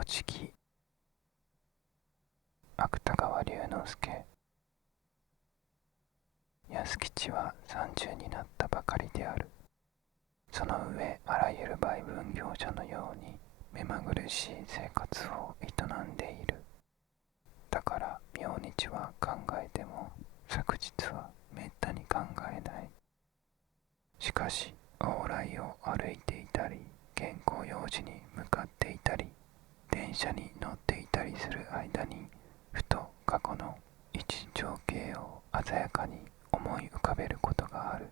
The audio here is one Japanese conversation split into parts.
おじき芥川龍之介。安吉は30になったばかりである。その上あらゆる売分業者のように目まぐるしい生活を営んでいる。だから明日は考えても昨日はめったに考えない。しかし往来を歩いていたり、原稿用紙に向かっていたり、電車に乗っていたりする間に、ふと過去の一情景を鮮やかに思い浮かべることがある。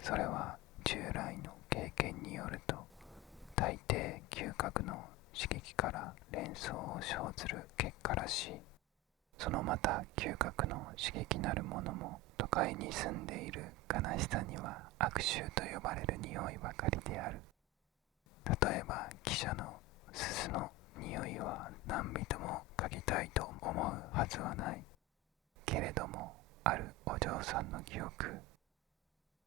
それは従来の経験によると、大抵嗅覚の刺激から連想を生ずる結果らしい。そのまた嗅覚の刺激なるものも、都会に住んでいる悲しさには悪臭と呼ばれる匂いばかりである。例えば汽車の鈴の匂いは何人も嗅ぎたいと思うはずはない。けれどもあるお嬢さんの記憶、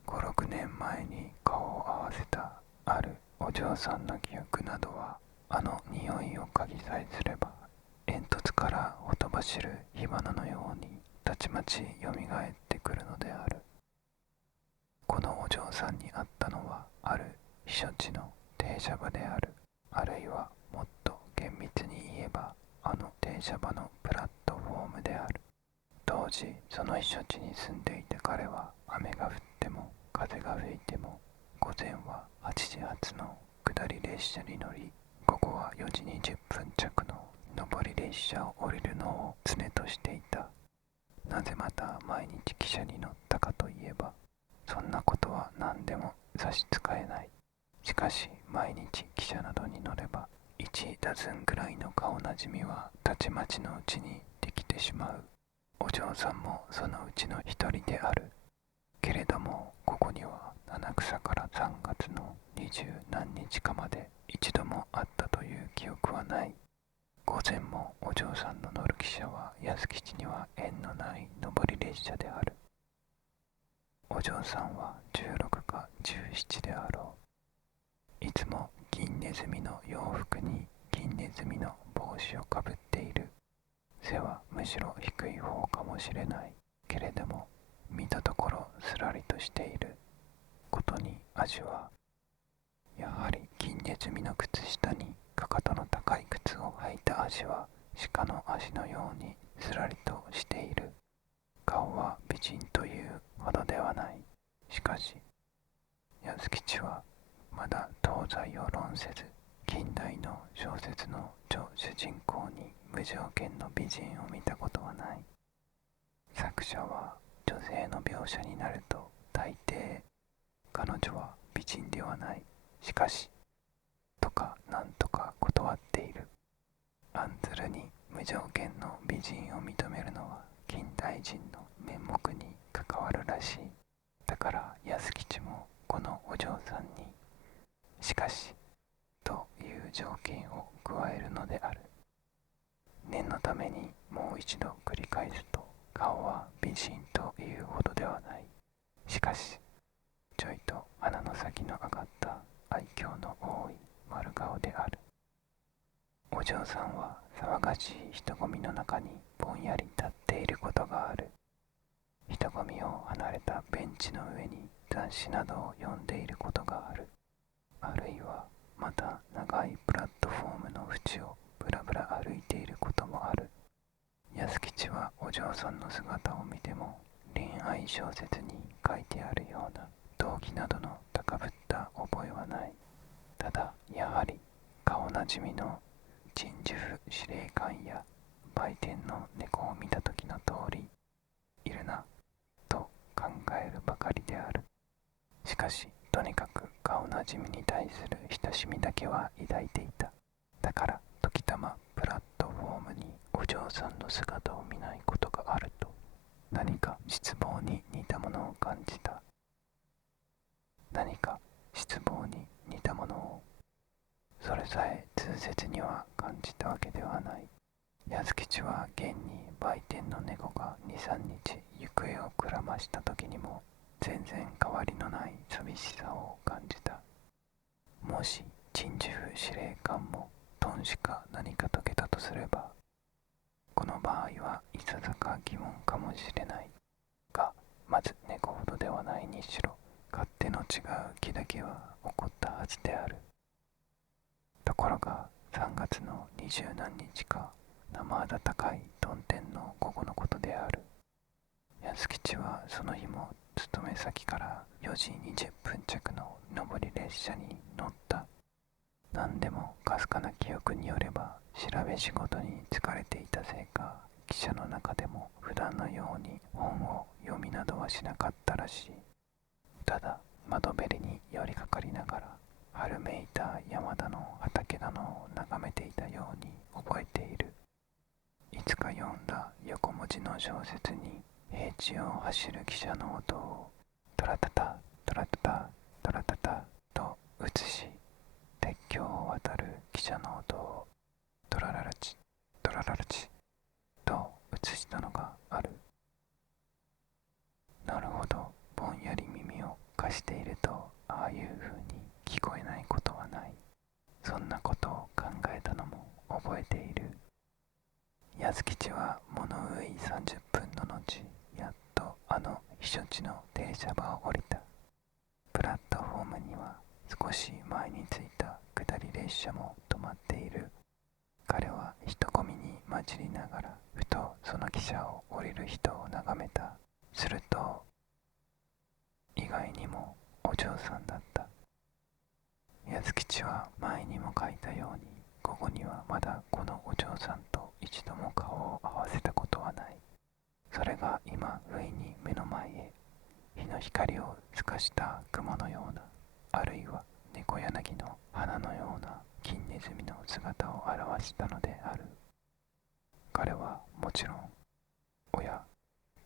5、6年前に顔を合わせたあるお嬢さんの記憶などは、あの匂いを嗅ぎさえすれば煙突からほとばしる火花のようにたちまちよみがえってくるのである。このお嬢さんに会ったのはある避暑地の停車場である。あるいはもっと厳密に言えば、あの停車場のプラットフォームである。当時その避暑地に住んでいた彼は、雨が降っても風が吹いても、午前は8時発の下り列車に乗り、午後は4時20分着の上り列車を降りるのを常としていた。なぜまた毎日汽車に乗ったかといえば、そんなことは何でも差し支えない。しかし毎日汽車などに乗れば、1ダズンくらいの顔なじみはたちまちのうちにできてしまう。お嬢さんもそのうちの一人である。けれどもここには七草から3月の20何日かまで一度もあったという記憶はない。午前もお嬢さんの乗る汽車は安吉には縁のない上り列車である。お嬢さんは16か17であろう。いつも銀ネズミの洋服に銀ネズミの帽子をかぶっている。背はむしろ低い方かもしれない。けれども見たところすらりとしていることに味は、やはり銀ネズミの靴下にかかとの高い靴を履いた足は鹿の足のようにすらりとしている。顔は美人というほどではない。しかし安吉はまだ東西を論せず、近代の小説の主人公に無条件の美人を見たことはない。作者は女性の描写になると大抵彼女は美人ではない。しかしとかなんとか断っている。案ずるに無条件の美人を認めるのは近代人の面目に関わるらしい。だから安吉もこのお嬢さんにしかしという条件を加えるのである。念のためにもう一度繰り返すと、顔は美人というほどではない。しかしちょいと鼻の先の上がった愛嬌の多い丸顔である。お嬢さんは騒がしい人混みの中にぼんやり立っていることがある。人混みを離れたベンチの上に雑誌などを読んでいることがある。あるいはまた長いプラットフォームの縁をぶらぶら歩いていることもある。安吉はお嬢さんの姿を見ても、恋愛小説に書いてあるような動機などの高ぶった覚えはない。ただやはり顔なじみの鎮守府司令官や売店の猫を見た時の通りいるなと考えるばかりである。しかしとにかく顔なじみに対する親しみだけは抱いていた。だから時たまプラットフォームにお嬢さんの姿を見ないことがあると、何か失望に似たものを感じた。何か失望に似たものを、それさえ痛切には感じたわけではない。安吉は現に売店の猫が2、3日行方をくらました時にも全然変わりのない寂しさを感じた。もし鎮守府司令官も頓問しか何か解けたとすれば、この場合はいささか疑問かもしれないが、まず猫ほどではないにしろ勝手の違う気だけは起こったはずである。ところが3月の20何日か生暖かい曇天の午後のことである。安吉はその日も勤め先から4時20分着の上り列車に乗った。何でもかすかな記憶によれば調べ仕事に疲れていたせいか、汽車の中でも普段のように本を読みなどはしなかったらしい。ただ窓べりに寄りかかりながら春めいた山田の畑棚を眺めていたように覚えている。いつか読んだ横文字の小説に平地を走る汽車の音をトラタタトラタタトラタタと映し、鉄橋を渡る汽車の音をトラララチトラララチと映したのがある。なるほど、ぼんやり耳を貸しているとああいう風に聞こえないことはない。そんなことを考えたのも覚えている。安吉は物憂い30分の後、やっとあの避暑地の停車場を降りた。プラットフォームには少し前に着いた下り列車も止まっている。彼は人混みに混じりながらふとその汽車を降りる人を眺めた。すると意外にもお嬢さんだった。安吉は前にも書いたように、午後にはまだこのお嬢さんと一度も顔を合わせたことはない。それが今不意に目の前へ日の光を透かした雲のような、あるいは猫柳の花のような金ネズミの姿を表したのである。彼はもちろんおや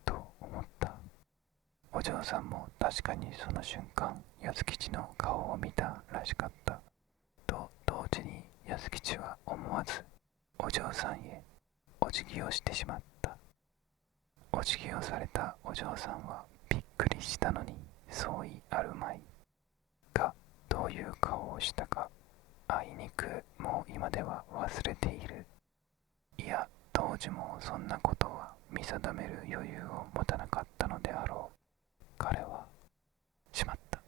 と思った。お嬢さんも確かにその瞬間安吉の顔を見たらしかった。と同時に安吉は思わずお嬢さんへお辞儀をしてしまった。お辞儀をされたお嬢さんはびっくりしたのに相違あるまいが、どういう顔をしたかあいにくもう今では忘れている。いや当時もそんなことは見定める余裕を持たなかったのであろう。彼はしまった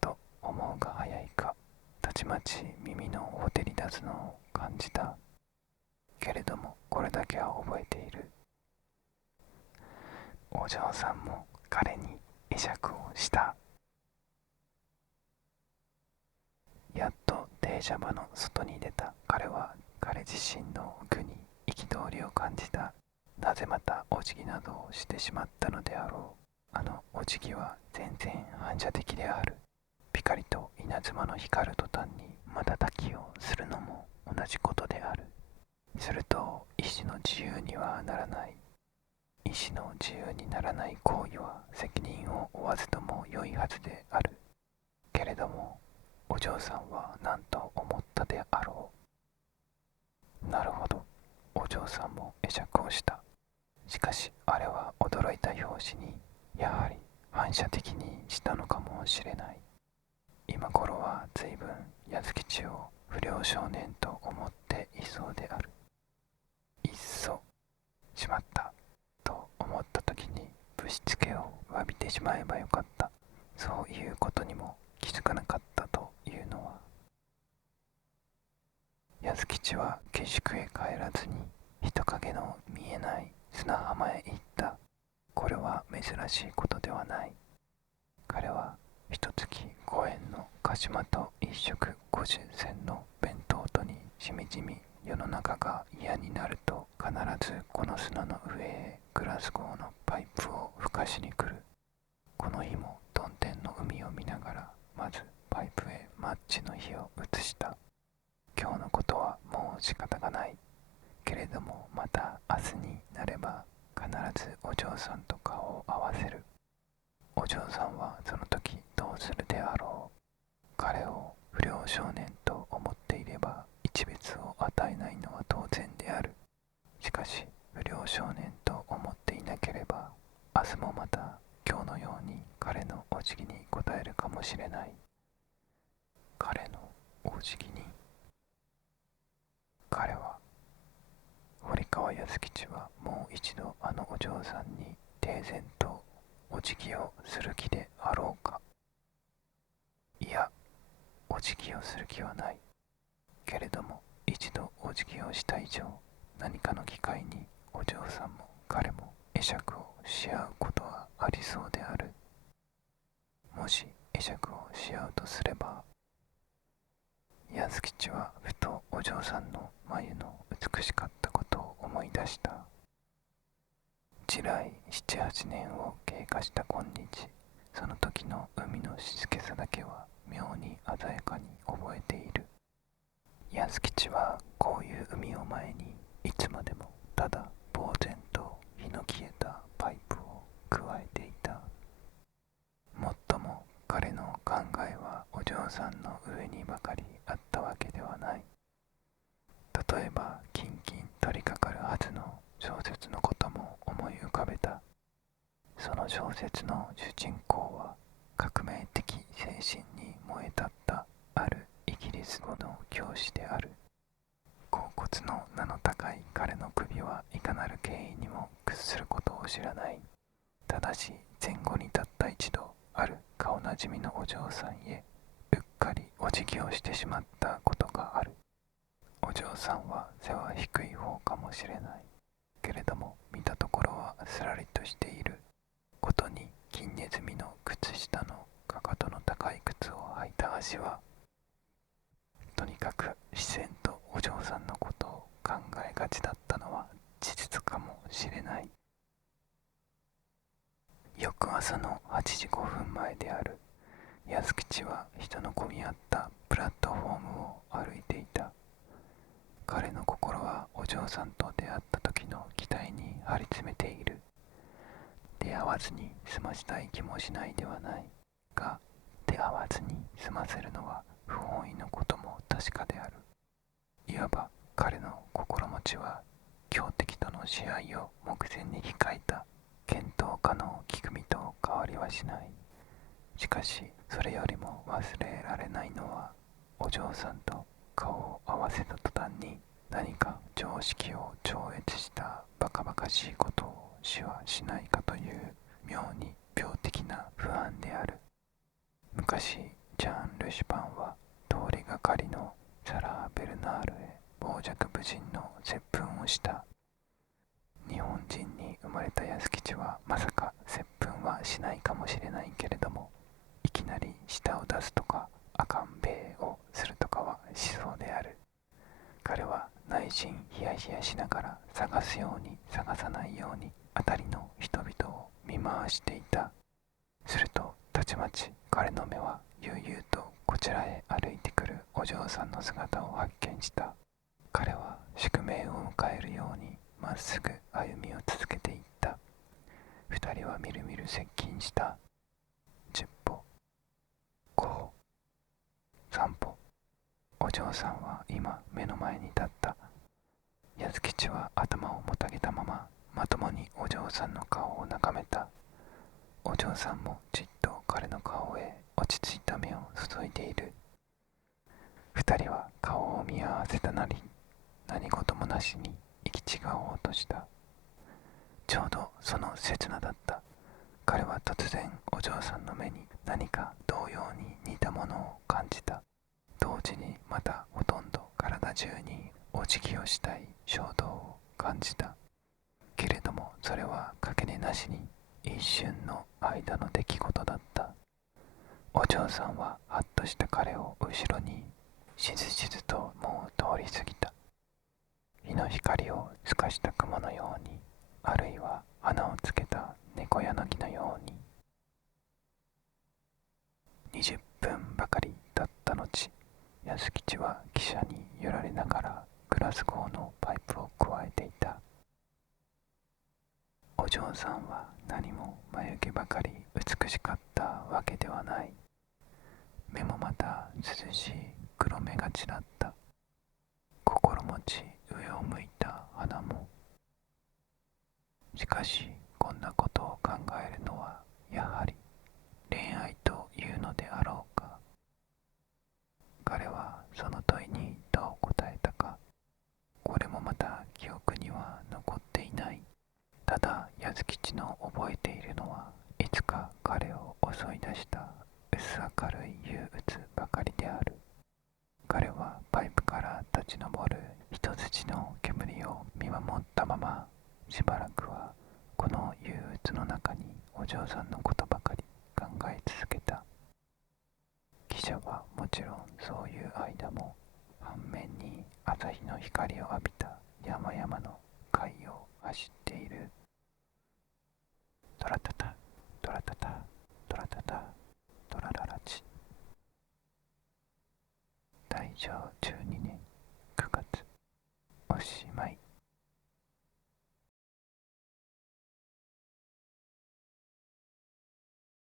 と思うが早いか、たちまち耳のほてり出すのを感じた。けれどもこれだけは覚えている。お嬢さんも彼に会釈をした。やっと停車場の外に出た彼は彼自身の具に憤りを感じた。なぜまたお辞儀などをしてしまったのであろう。あのお辞儀は全然反射的である。ピカリと稲妻の光る途端に瞬きをするのも同じことである。すると意志の自由にはならない。意志の自由にならない行為は責任を負わずとも良いはずである。けれどもお嬢さんは何と思ったであろう。なるほど、お嬢さんも会釈をした。しかしあれは驚いた拍子にやはり反射的にしたのかもしれない。今頃は随分安吉を不良少年と思っていそうである。いっそしまったと思った時にぶしつけを詫びてしまえばよかった。そういうことにも気づかなかったというのは。安吉は下宿へ帰らずに人影の見えない砂浜へ行った。これは珍しいことではない。彼は一月5円の鹿島と一食50銭の弁当とにしみじみ世の中が嫌になると必ずこの砂の上へグラスゴーのパイプを吹かしに来る。この日も曇天の海を見ながらまずパイプへマッチの火を移した。今日のことはもう仕方がない。けれどもまた明日になれば必ずお嬢さんと顔を合わせる。お嬢さんはその時どうするであろう。彼を不良少年と思っていれば一別を与えないのは当然である。しかし不良少年と思っていなければ明日もまた今日のように彼のお辞儀に応えるかもしれない。彼のお辞儀に彼は堀川安吉はもう一度あのお嬢さんに平然とお辞儀をする気であろうか。いや、お辞儀をする気はない。けれども一度お辞儀をした以上、何かの機会にお嬢さんも彼も会釈をし合うことはありそうである。もし会釈をし合うとすれば、安吉はふとお嬢さんの眉の美しかったことを思い出した。地来7、8年を経過した今日、その時の海の静けさだけは妙に鮮やかに覚えている。安吉はこういう海を前にいつまでもただ呆然と火の消えたパイプをくわえていた。もっとも彼の考えはお嬢さんの上にばかりあったわけではない。例えばキンキン取りかかるはずの小説のことも思い浮かべた。その小説の主人公は革命的精神に燃え立ったあるイギリス語の教師である。甲骨の名の高い彼の首はいかなる経緯にも屈することを知らない。ただし前後にたった一度ある顔なじみのお嬢さんへうっかりお辞儀をしてしまったことがある。お嬢さんは背は低い方かもしれない。けれども見たところはすらりとしている。ことに金ネズミの靴下のかかとの高い靴を履いた足は、とにかく自然とお嬢さんのことを考えがちだったのは事実かもしれない。翌朝の8時5分前である。安吉は人の混み合ったプラットフォームを歩いていた。彼の心はお嬢さんと出会った時の期待に張り詰めている。出会わずに済ましたい気もしないではないが、出会わずに済ませるのは不本意のことも確かである。いわば彼の心持ちは強敵との試合を目前に控えた検討家の木組と変わりはしない。しかしそれよりも忘れられないのは、お嬢さんと顔を合わせた途端に何か常識を超越したバカバカしいことをしはしないかという妙に病的な不安である。昔ジャン・ルシュパンは通りがかりのサラー・ベルナールへ傍若無人の接吻をした。日本人に生まれた安吉はまさか接吻はしないかもしれないけれども、いきなり舌を出すとか赤んべえをするとかはしそうである。彼は内心ヒヤヒヤしながら探すように探さないように辺りの人々を見回していた。するとたちまち彼の目は悠々とこちらへ歩いてくるお嬢さんの姿を発見した。彼は宿命を迎えるようにまっすぐ歩みを続けていった。二人はみるみる接近した。10歩、5歩、3歩。お嬢さんは今目の前に立った。安吉は頭をもたげたまままともにお嬢さんの顔を眺めた。お嬢さんもじっと彼の顔へ落ち着いた目を注いでいる。二人は顔を見合わせたなり、何事もなしに行き違おうとした。ちょうどその刹那だった。彼は突然お嬢さんの目に何か同様に似たものを感じた。同時にまたほとんど体中にお辞儀をしたい衝動を感じた。けれどもそれはかけねなしに一瞬の間の出来事だった。お嬢さんははっとした彼を後ろにしずしずともう通り過ぎた。日の光を透かした雲のように、あるいは花をつけた猫柳のように。20分ばかり経った後、安吉は汽車に揺られながらグラスゴーのパイプをくわえていた。お嬢さんは何も眉毛ばかり美しかったわけではない。目もまた涼しい黒目がちだった。心持ち上を向いた鼻も。しかしこんなことを考えるのはやはり恋愛というのであろうか。彼はその問いにどう答えたか。ただ安吉の覚えているのはいつか彼を襲い出した薄明るい憂鬱ばかりである。彼はパイプから立ち上る一筋の煙を見守ったまま、しばらくはこの憂鬱の中にお嬢さんのことばかり考え続けた。記者はもちろんそういう間も反面に朝日の光を浴びた山々の海を走っている。トラタタトラタタトラタタトラララチ。大正